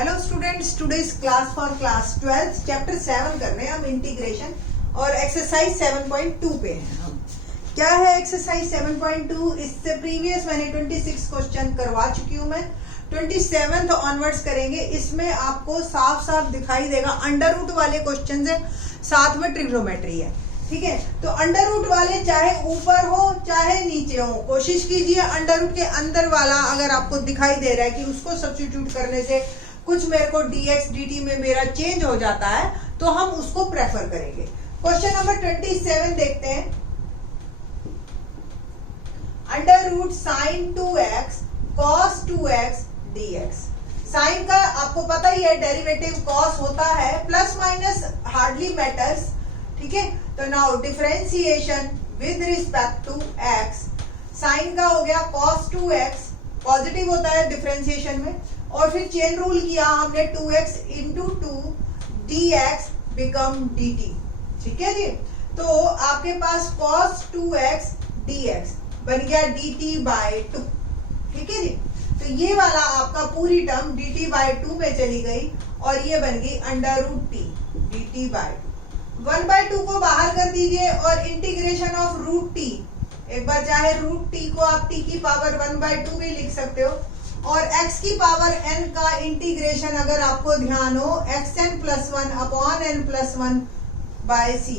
Hello students, today's class for class 12 chapter 7 कर रहे हैं हम इंटीग्रेशन और एक्सरसाइज 7.2 पे हैं हम। क्या है एक्सरसाइज 7.2? इससे प्रीवियस मैंने 26 क्वेश्चन करवा चुकी हूँ मैं। 27th ऑनवर्ड्स करेंगे। इसमें आपको साफ साफ दिखाई देगा अंडर रूट वाले क्वेश्चन है, साथ में ट्रिग्नोमेट्री है। ठीक है, तो अंडर रूट वाले चाहे ऊपर हो चाहे नीचे हो, कोशिश कीजिए अंडर रूट के अंदर वाला अगर आपको दिखाई दे रहा है कि उसको सब्स्टिट्यूट करने से कुछ मेरे को dx dt में मेरा चेंज हो जाता है तो हम उसको प्रेफर करेंगे। क्वेश्चन नंबर 27 देखते हैं। Under root sine 2x cos 2x dx। Sine का आपको पता ही है डेरिवेटिव cos होता है, प्लस माइनस हार्डली मैटर्स। ठीक है, तो now differentiation with respect to x। Sine का हो गया cos 2x, पॉजिटिव होता है डिफरेंशिएशन में, और फिर चेन रूल किया हमने 2x into 2 dx become dt। ठीक है जी, तो आपके पास cos 2x dx बन गया dt बाय 2। ठीक है जी, तो ये वाला आपका पूरी टर्म dt बाय 2 में चली गई और ये बन गई under root t dt by 2। 1/2 को बाहर कर दीजिए और इंटीग्रेशन ऑफ रूट t, एक बार चाहे रूट t को आप t की पावर 1/2 भी लिख सकते हो, और x की पावर n का इंटीग्रेशन अगर आपको ध्यान हो xn plus 1 upon n plus 1 by c,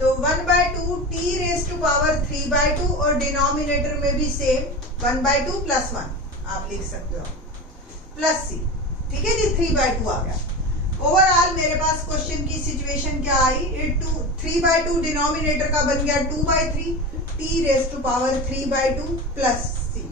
तो 1/2 t रेज टू पावर 3/2 और डिनोमिनेटर में भी सेम 1/2 प्लस 1 आप लिख सकते हो प्लस c। ठीक है जी, 3/2 आ गया। ओवरऑल मेरे पास क्वेश्चन की सिचुएशन क्या आई, 3/2 डिनोमिनेटर का बन गया 2/3 t raise to power 3/2 plus c।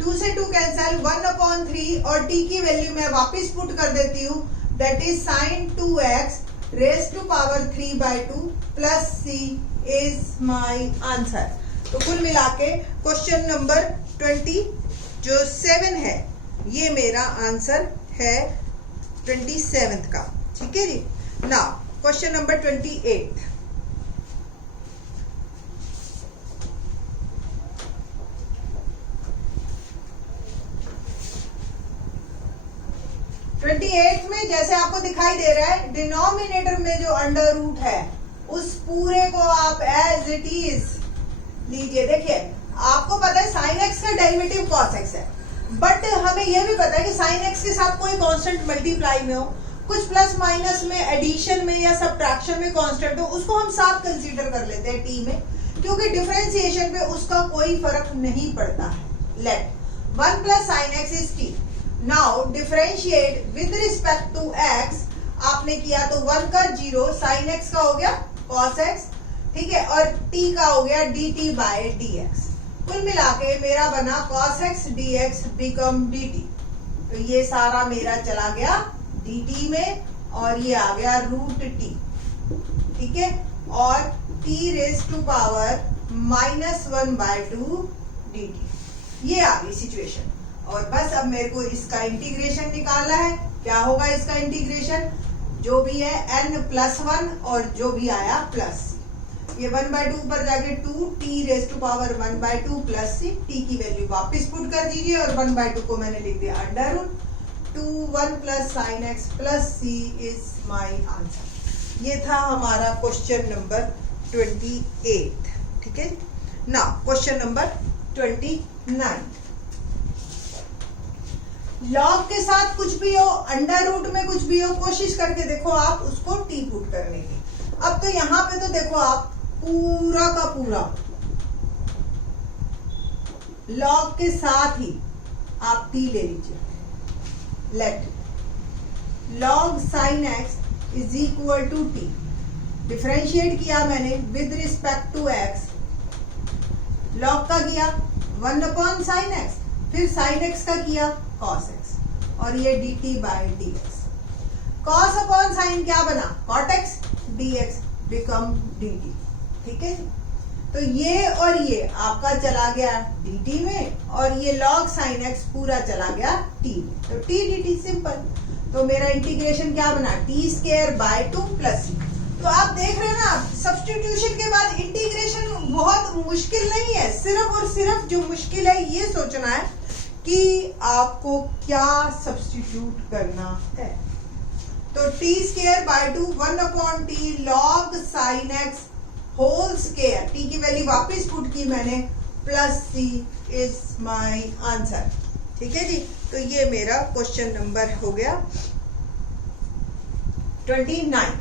2 से 2 कैंसल, 1/3 और t की वैल्यू मैं वापस पुट कर देती हूँ, that is sine 2x raise to power 3/2 plus c is my answer. तो कुल मिला के क्वेश्चन नंबर 27 है, ये मेरा आंसर है 27th का। ठीक है जी, नाउ क्वेश्चन नंबर 28। में जैसे आपको दिखाई दे रहा है डिनोमिनेटर में जो अंडर रूट है उस पूरे को आप एज इट इज लीजिए। देखिए आपको पता है साइन एक्स का डेरिवेटिव कॉस एक्स है, बट हमें यह भी पता है कि साइन एक्स के साथ कोई कांस्टेंट मल्टीप्लाई में हो, कुछ प्लस माइनस में, एडिशन में या सब्ट्रैक्शन में कांस्टेंट हो, उसको हम साथ कंसीडर कर लेते हैं t में, क्योंकि डिफरेंशिएशन पे उसका कोई फर्क नहीं पड़ता है। Let 1 plus sine x is t। Now differentiate with respect to x आपने किया तो 1 का 0, साइन x का हो गया cos x, ठीक है, और t का हो गया dt बाय dx। कुल मिला के मेरा बना cos x dx become dt। तो ये सारा मेरा चला गया dt में और ये आ गया रूट t। ठीक है, और t raise to power -1/2 dt। ये आ गई सिचुएशन, और बस अब मेरे को इसका इंटीग्रेशन निकालना है। क्या होगा इसका इंटीग्रेशन, जो भी है n प्लस 1 और जो भी आया प्लस c। ये 1/2 ऊपर जाके 2 t raise to power 1/2 plus c, t की वैल्यू वापस पुट कर दीजिए और 1/2 को मैंने लिख दिया under root 2 1 plus sine x plus c is my answer. ये था हमारा क्वेश्चन नंबर 28। ठीक है, नाउ क्वेश्चन नंबर 29। लॉग के साथ कुछ भी हो, अंडर रूट में कुछ भी हो, कोशिश करके देखो आप उसको टी पुट करने की। अब तो यहाँ पे तो देखो आप पूरा का पूरा लॉग के साथ ही आप टी ले लीजिए। Let log sine x is equal to t. Differentiate किया मैंने with respect to x, log का किया 1/sin x, फिर साइन एक्स का किया cos x, और ये dt by dx। cos upon sine क्या बना, cot x dx become dt। ठीक है, तो ये और ये आपका चला गया dt में और ये log sin x पूरा चला गया t में, तो t dt सिंपल। तो मेरा इंटीग्रेशन क्या बना, t square by 2 plus c। तो आप देख रहे हैं ना, सब्स्टिट्यूशन के बाद इंटीग्रेशन बहुत मुश्किल नहीं है, सिर्फ और सिर्फ जो मुश्किल है ये सोचना है कि आपको क्या सब्स्टिट्यूट करना है। तो t square by 2 1/t log sin x whole square, t की वैल्यू वापस पुट की मैंने, plus c is my answer. ठीक है जी, तो ये मेरा क्वेश्चन नंबर हो गया 29।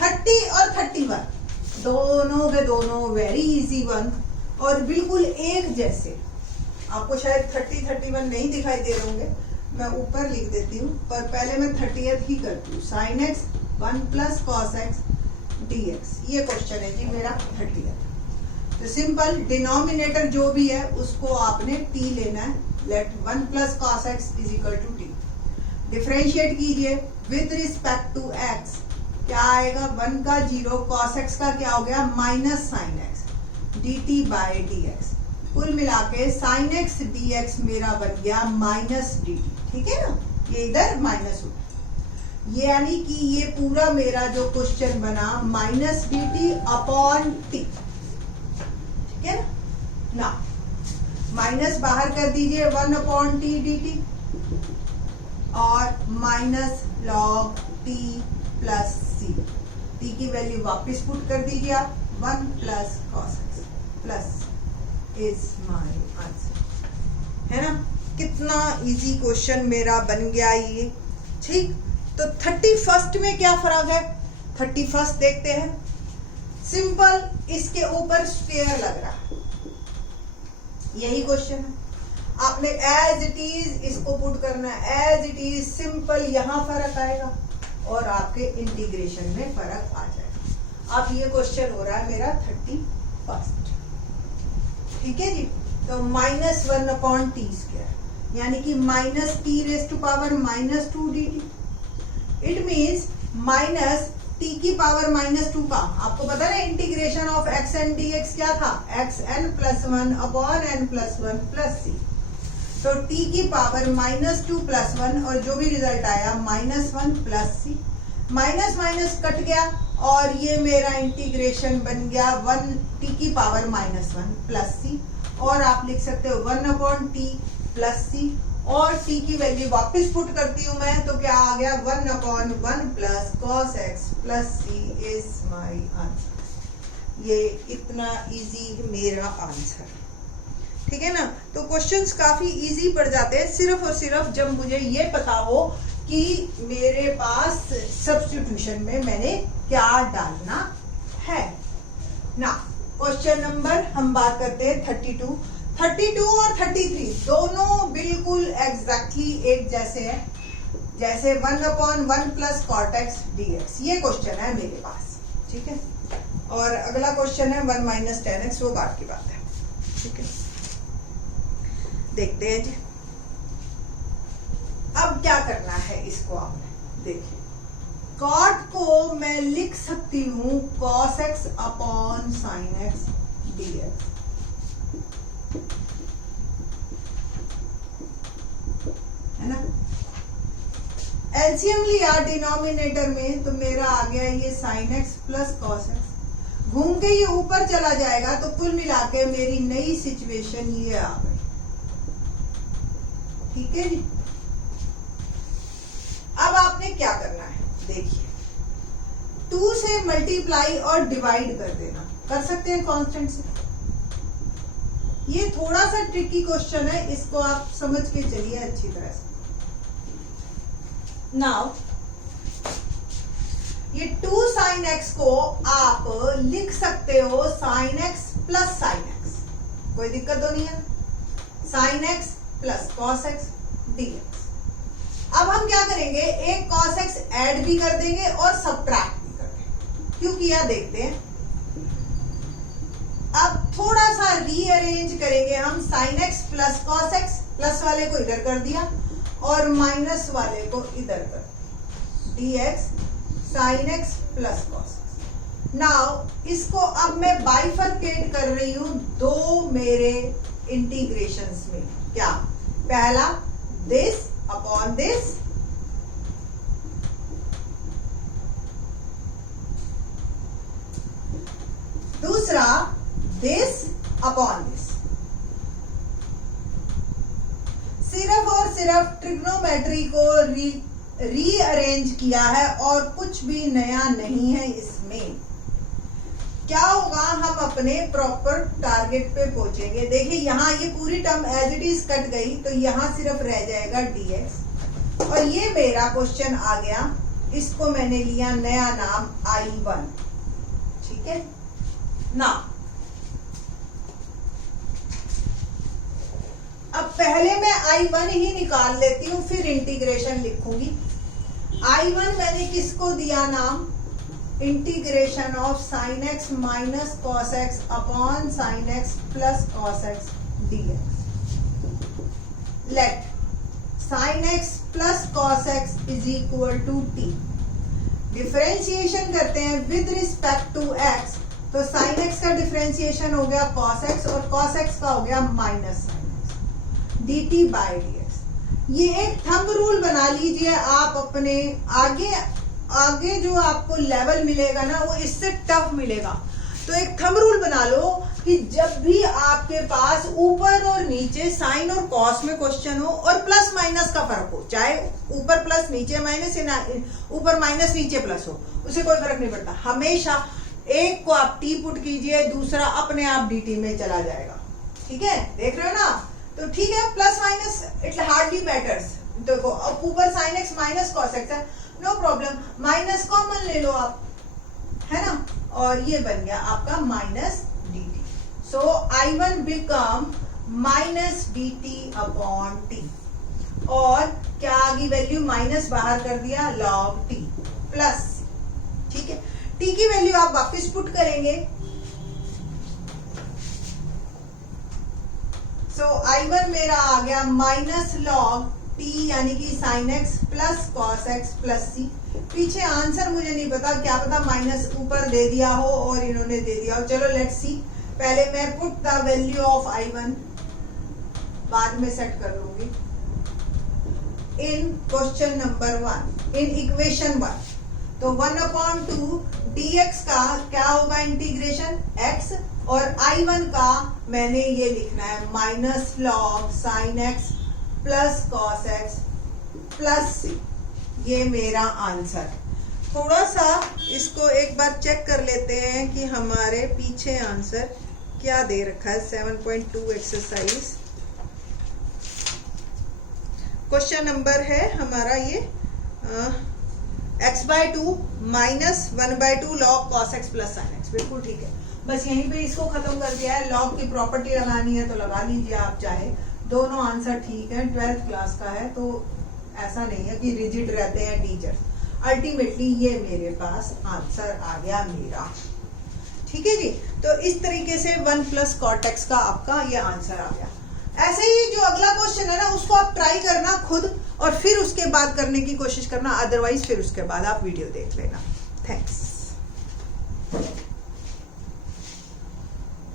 30 और 31 दोनों के दोनों वेरी इजी वन और बिल्कुल एक जैसे। आपको शायद 30 31 नहीं दिखाई दे रहे होंगे, मैं ऊपर लिख देती हूँ, पर पहले मैं 30th ही करती हूँ। sin x 1 plus cos x dx, ये क्वेश्चन है जी मेरा 30th। तो सिंपल, डिनोमिनेटर जो भी है उसको आपने t लेना है। Let 1 plus cos x is equal to t। Differentiate कीजिए विद रिस्पेक्ट टू x, क्या आएगा 1 का 0, cos x का क्या हो गया minus sin x dt by dx। कुल मिला के sin x dx मेरा बन गया माइनस dt। ठीक है ना, ये इधर माइनस हो गया, ये यानी कि ये पूरा मेरा जो क्वेश्चन बना माइनस dt अपॉन t। ठीक है ना, माइनस बाहर कर दीजिए 1/t dt और minus log t plus c, t की वैल्यू वापस पुट कर दीजिए आप, 1 plus cos x plus is my answer. है ना, कितना इजी क्वेश्चन मेरा बन गया ये। ठीक, तो 31st में क्या फर्क है, 31st देखते हैं। सिंपल, इसके ऊपर स्क्वायर लग रहा है, यही क्वेश्चन है। आपने एज इट इज इसको पुट करना है, एज इट इज सिंपल, यहां फर्क आएगा और आपके इंटीग्रेशन में फर्क आ जाएगा। अब ये क्वेश्चन हो रहा है मेरा 31st। ठीक है जी, तो -1/t स्क्वायर यानी कि minus t raise to power -2 dt। It means minus t की पावर -2 का, आपको पता है integration of x n dx क्या था, xn + 1 upon n + 1 plus c. तो t की पावर -2 + 1 और जो भी रिजल्ट आया -1 प्लस सी। माइनस माइनस कट गया और ये मेरा इंटीग्रेशन बन गया 1 t की पावर -1 प्लस सी, और आप लिख सकते हो 1/t प्लस सी, और t की वैल्यू वापस पुट करती हूं मैं, तो क्या आ गया 1/1 plus cos x plus c is my answer. ये इतना इजी मेरा आंसर। ठीक है ना, तो क्वेश्चंस काफी इजी पड़ जाते हैं सिर्फ और सिर्फ जब मुझे ये पता हो कि मेरे पास सब्स्टिट्यूशन में मैंने क्या डालना है ना। क्वेश्चन नंबर हम बात करते हैं 32 और 33 दोनों बिल्कुल एग्जैक्टली एक जैसे हैं, जैसे 1/1 प्लस cot x dx। ये क्वेश्चन है मेरे पास। ठीक है, और अगला क्वेश्चन है 1 - tan x, वो बात की बात है। ठीक है, देखते हैं जी। अब क्या करना है इसको, आपने देखिए cot को मैं लिख सकती हूं cos x upon sin x dx। है ना, एलसीएम लिया डिनोमिनेटर में तो मेरा आ गया ये sin x plus cos x, घूम के ये ऊपर चला जाएगा तो कुल मिला के मेरी नई सिचुएशन ये आ गई। ठीक है जी, अब आपने क्या करना है, देखिए 2 से मल्टीप्लाई और डिवाइड कर देना, कर सकते हैं कांस्टेंट से। ये थोड़ा सा ट्रिकी क्वेश्चन है, इसको आप समझ के चलिए अच्छी तरह से। नाउ ये 2 sin x को आप लिख सकते हो sin x plus sin x, कोई दिक्कत तो नहीं है, sin x plus cos x dx। अब हम क्या करेंगे, एक cos x ऐड भी कर देंगे और सब्ट्रैक्ट भी कर देंगे। क्यों किया देखते हैं। अब थोड़ा सा रीअरेंज करेंगे हम, sin x plus cos x, plus वाले को इधर कर दिया और माइनस वाले को इधर कर दिया, dx sin x plus cos x। Now इसको अब मैं बाइफरकेट कर रही हूं दो मेरे इंटीग्रेशंस में। क्या, पहला दिस अपॉन दिस, दूसरा दिस अपॉन दिस। सिर्फ ट्रिग्नोमेट्री को रीअरेंज किया है और कुछ भी नया नहीं है इसमें। क्या होगा, हम अपने प्रॉपर टारगेट पे पहुंचेंगे। देखिए यहाँ ये पूरी term as it is cut गई, तो यहाँ सिर्फ रह जाएगा dx, और ये मेरा क्वेश्चन आ गया। इसको मैंने लिया नया नाम I1। ठीक है ना। अब पहले मैं I1 ही निकाल लेती हूं, फिर इंटीग्रेशन लिखूंगी। I1 मैंने किसको दिया नाम, integration of sine x minus cos x upon sine x plus cos x dx। Let sine x plus cos x is equal to t. Differentiation करते हैं विद रिस्पेक्ट टू एक्स, तो sine x का differentiation हो गया cos x और cos x का हो गया minus sine x dt by dx। ये एक थंब रूल बना लीजिए आप अपने। आगे जो आपको लेवल मिलेगा ना वो इससे टफ मिलेगा, तो एक थंब रूल बना लो कि जब भी आपके पास ऊपर और नीचे साइन और कॉस में क्वेश्चन हो और प्लस माइनस का फर्क हो, चाहे ऊपर प्लस नीचे माइनस या ऊपर माइनस नीचे प्लस हो, उसे कोई फर्क नहीं पड़ता। हमेशा एक को आप टी पुट कीजिए, दूसरा अपने आप dt में चला जाएगा। ठीक है, देख रहे हो ना। तो ठीक है, plus minus it hardly matters. देखो अब ऊपर sign x minus cos x है, नो प्रॉब्लम, माइनस कॉमन ले लो आप, है ना, और ये बन गया आपका माइनस dt। सो I1 become minus dt upon T, और क्या आ गई वैल्यू, माइनस बाहर कर दिया log t प्लस। ठीक है, t की वैल्यू आप वापस पुट करेंगे। सो I1 मेरा आ गया माइनस log t यानी कि sine x plus cos x plus c. पीछे आंसर मुझे नहीं पता, क्या पता माइनस ऊपर दे दिया हो और इन्होंने दे दिया हो। चलो लेट्स सी, पहले मैं put the value of I1, बाद में सेट कर लूंगी इन क्वेश्चन नंबर 1, इन इक्वेशन 1। तो 1/2 dx का क्या होगा इंटीग्रेशन x, और I1 का मैंने ये लिखना है minus log sine x plus cos x plus c. ये मेरा आंसर। थोड़ा सा इसको एक बार चेक कर लेते हैं कि हमारे पीछे आंसर क्या दे रखा है। 7.2 एक्सरसाइज क्वेश्चन नंबर है हमारा ये x/2 minus 1/2 log cos x plus sine x. बिल्कुल ठीक है, बस यहीं पे इसको खत्म कर दिया है। लॉग की प्रॉपर्टी लगानी है तो लगा लीजिए आप चाहे, दोनों आंसर ठीक है। 12th क्लास का है तो ऐसा नहीं है कि रिजिड रहते हैं टीचर। अल्टीमेटली ये मेरे पास आंसर आ गया मेरा। ठीक है जी, तो इस तरीके से 1 प्लस कॉट एक्स का आपका ये आंसर आ गया। ऐसे ही जो अगला क्वेश्चन है ना उसको आप ट्राई करना खुद, और फिर उसके बाद करने की कोशिश करना, अदरवाइज फिर उसके बाद आप वीडियो देख लेना। थैंक्स।